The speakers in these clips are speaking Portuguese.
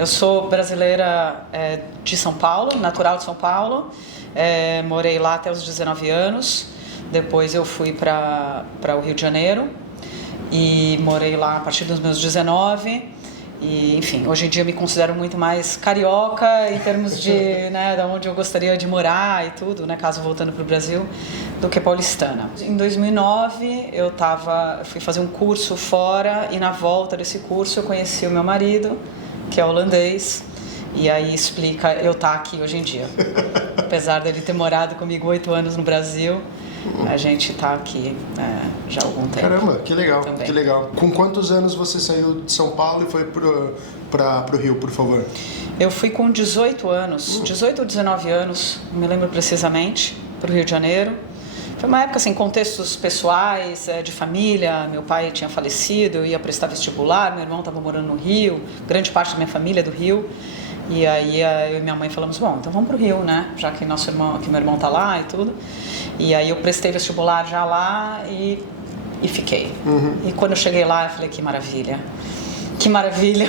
eu sou brasileira de São Paulo, natural de São Paulo. Morei lá até os 19 anos. Depois eu fui para o Rio de Janeiro e morei lá a partir dos meus 19. E, enfim, hoje em dia eu me considero muito mais carioca em termos de, né, de onde eu gostaria de morar e tudo, né, caso voltando para o Brasil, do que paulistana. Em 2009 eu fui fazer um curso fora e na volta desse curso eu conheci o meu marido, que é holandês, e aí explica eu estar aqui hoje em dia. Apesar dele ter morado comigo 8 anos no Brasil, a gente está aqui já há algum tempo. Caramba, que legal, também. Que legal. Com quantos anos você saiu de São Paulo e foi para o Rio, por favor? Eu fui com 18 anos, 18 ou 19 anos, não me lembro precisamente, para o Rio de Janeiro. Foi uma época, assim, contextos pessoais, de família. Meu pai tinha falecido, eu ia prestar vestibular, meu irmão estava morando no Rio, grande parte da minha família é do Rio. E aí eu e minha mãe falamos, bom, então vamos pro Rio, né? Já que meu irmão tá lá e tudo. E aí eu prestei vestibular já lá e fiquei. E quando eu cheguei lá, eu falei, que maravilha. Que maravilha.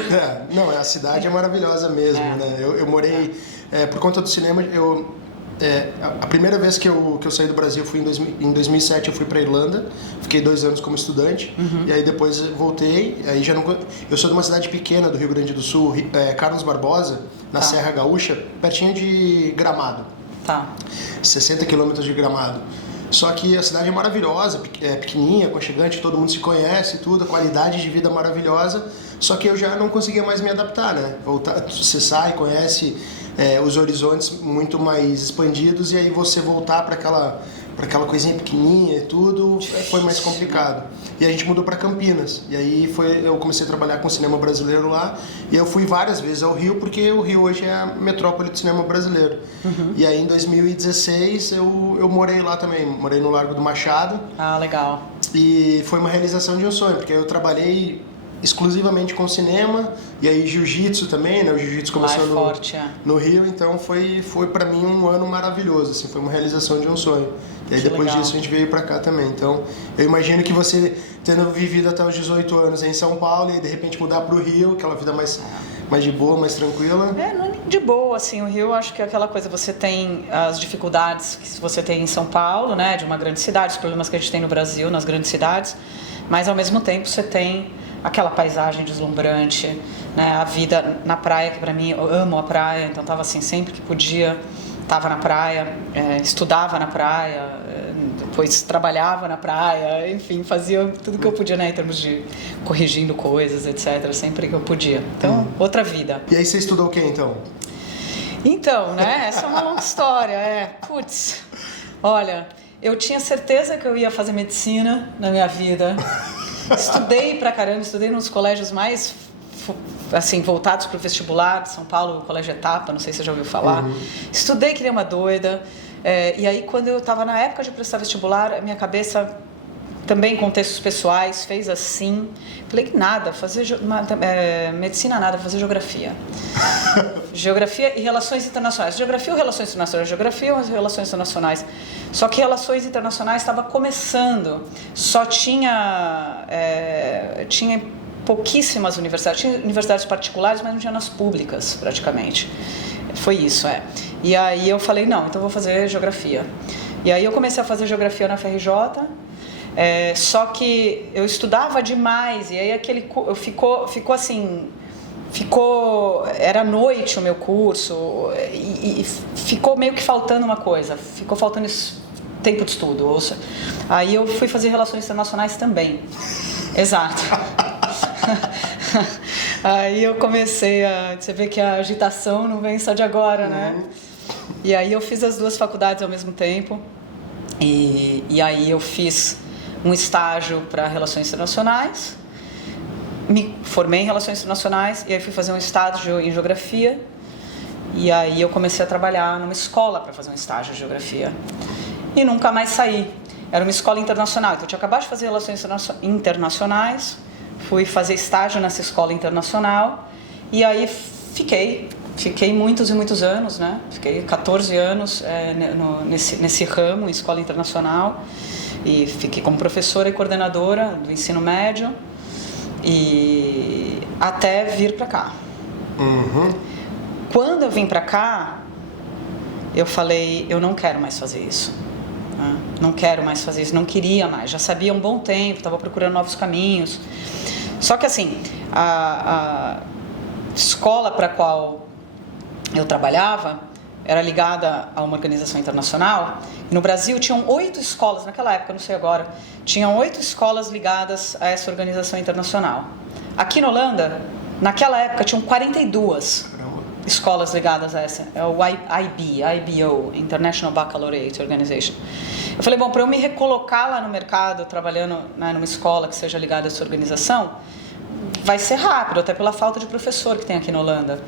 A cidade é maravilhosa mesmo, né? Eu morei, por conta do cinema, a primeira vez que eu saí do Brasil foi em 2007, eu fui para Irlanda, fiquei 2 anos como estudante, e aí depois voltei, aí já não, eu sou de uma cidade pequena do Rio Grande do Sul, Carlos Barbosa, na Serra Gaúcha, pertinho de Gramado, 60 quilômetros de Gramado. Só que a cidade é maravilhosa, pequenininha, aconchegante, todo mundo se conhece, tudo, a qualidade de vida maravilhosa, só que eu já não conseguia mais me adaptar, né? Você sai, conhece os horizontes muito mais expandidos e aí você voltar para aquela coisinha pequenininha e tudo foi mais complicado. E a gente mudou para Campinas, e aí eu comecei a trabalhar com cinema brasileiro lá, e eu fui várias vezes ao Rio, porque o Rio hoje é a metrópole do cinema brasileiro. E aí em 2016 eu morei lá também, morei no Largo do Machado. Ah, legal. E foi uma realização de um sonho, porque eu trabalhei exclusivamente com cinema, e aí jiu-jitsu também, né? O jiu-jitsu começou no Rio, então foi para mim um ano maravilhoso, assim, foi uma realização de um sonho. E aí depois disso a gente veio pra cá também. Então, eu imagino que você, tendo vivido até os 18 anos em São Paulo e de repente mudar pro Rio, aquela vida mais de boa, mais tranquila. Não é nem de boa, assim, o Rio, acho que é aquela coisa, você tem as dificuldades que você tem em São Paulo, né, de uma grande cidade, os problemas que a gente tem no Brasil, nas grandes cidades, mas ao mesmo tempo você tem aquela paisagem deslumbrante, né? A vida na praia, que para mim, eu amo a praia, então estava assim, sempre que podia, estava na praia, estudava na praia, depois trabalhava na praia, enfim, fazia tudo que eu podia, né, em termos de corrigindo coisas, etc, sempre que eu podia. Então, outra vida. E aí você estudou o quê, então? Então, né, essa é uma longa história, olha, eu tinha certeza que eu ia fazer medicina na minha vida. Estudei pra caramba, estudei nos colégios mais assim, voltados para o vestibular de São Paulo, o Colégio Etapa, não sei se você já ouviu falar. Estudei que nem uma doida. E aí, quando eu estava na época de prestar vestibular, a minha cabeça, também em contextos pessoais, fez assim. Falei que nada, fazer medicina nada, fazer geografia. Geografia e relações internacionais. Geografia ou relações internacionais? Geografia ou relações internacionais? Só que relações internacionais estava começando. Só tinha pouquíssimas universidades. Tinha universidades particulares, mas não tinha nas públicas, praticamente. Foi isso, E aí eu falei, não, então eu vou fazer geografia. E aí eu comecei a fazer geografia na FRJ, só que eu estudava demais, e aí ficou assim, era noite o meu curso, e ficou meio que faltando uma coisa, ficou faltando tempo de estudo. Aí eu fui fazer relações internacionais também. Exato. Aí eu comecei você vê que a agitação não vem só de agora, né? E aí eu fiz as 2 faculdades ao mesmo tempo, e aí eu fiz um estágio para Relações Internacionais, me formei em Relações Internacionais, e aí fui fazer um estágio em Geografia, e aí eu comecei a trabalhar numa escola para fazer um estágio de Geografia, e nunca mais saí. Era uma escola internacional, então eu tinha acabado de fazer Relações Internacionais, fui fazer estágio nessa escola internacional, e aí fiquei muitos e muitos anos, né? Fiquei 14 anos nesse ramo, em escola internacional, e fiquei como professora e coordenadora do ensino médio, e até vir para cá. Quando eu vim para cá, eu falei, eu não quero mais fazer isso. Né? Não quero mais fazer isso, não queria mais. Já sabia há um bom tempo, estava procurando novos caminhos. Só que assim, a escola para a qual eu trabalhava era ligada a uma organização internacional. E no Brasil tinham 8 escolas, naquela época, não sei agora, tinham 8 escolas ligadas a essa organização internacional. Aqui na Holanda, naquela época, tinham 42 escolas ligadas a essa, é o IBO, International Baccalaureate Organization. Eu falei, bom, para eu me recolocar lá no mercado, trabalhando, né, numa escola que seja ligada a essa organização, vai ser rápido, até pela falta de professor que tem aqui na Holanda.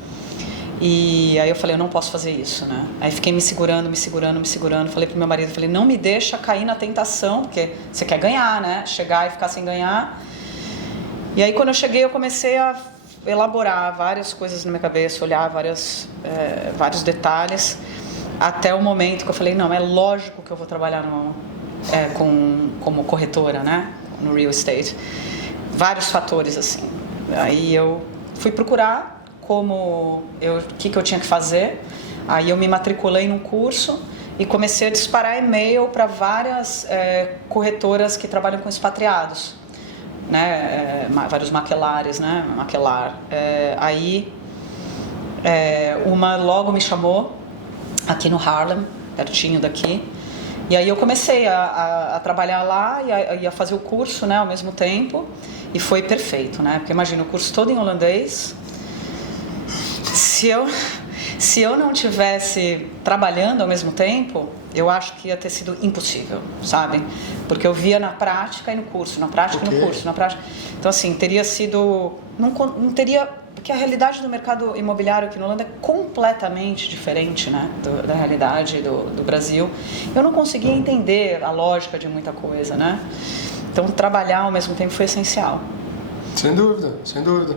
E aí eu falei, eu não posso fazer isso, né? Aí fiquei me segurando, falei pro meu marido, falei, não me deixa cair na tentação, porque você quer ganhar, né? Chegar e ficar sem ganhar. E aí quando eu cheguei, eu comecei a elaborar várias coisas na minha cabeça, olhar vários detalhes, até o momento que eu falei, não, é lógico que eu vou trabalhar como corretora, né? No real estate. Vários fatores, assim. Aí eu fui procurar o que eu tinha que fazer. Aí eu me matriculei num curso e comecei a disparar e-mail para várias corretoras que trabalham com expatriados, né? Vários maquelares, né? Maquelar. Aí uma logo me chamou aqui no Harlem, pertinho daqui. E aí eu comecei a trabalhar lá e a fazer o curso, né, ao mesmo tempo. E foi perfeito, né? Porque imagina, o curso todo em holandês. Se eu não tivesse trabalhando ao mesmo tempo, eu acho que ia ter sido impossível, sabe? Porque eu via na prática e no curso, na prática e no curso, na prática. Então, assim, teria sido... Não teria... Porque a realidade do mercado imobiliário aqui na Holanda é completamente diferente, né, da realidade do Brasil. Eu não conseguia entender a lógica de muita coisa, né? Então, trabalhar ao mesmo tempo foi essencial. Sem dúvida, sem dúvida.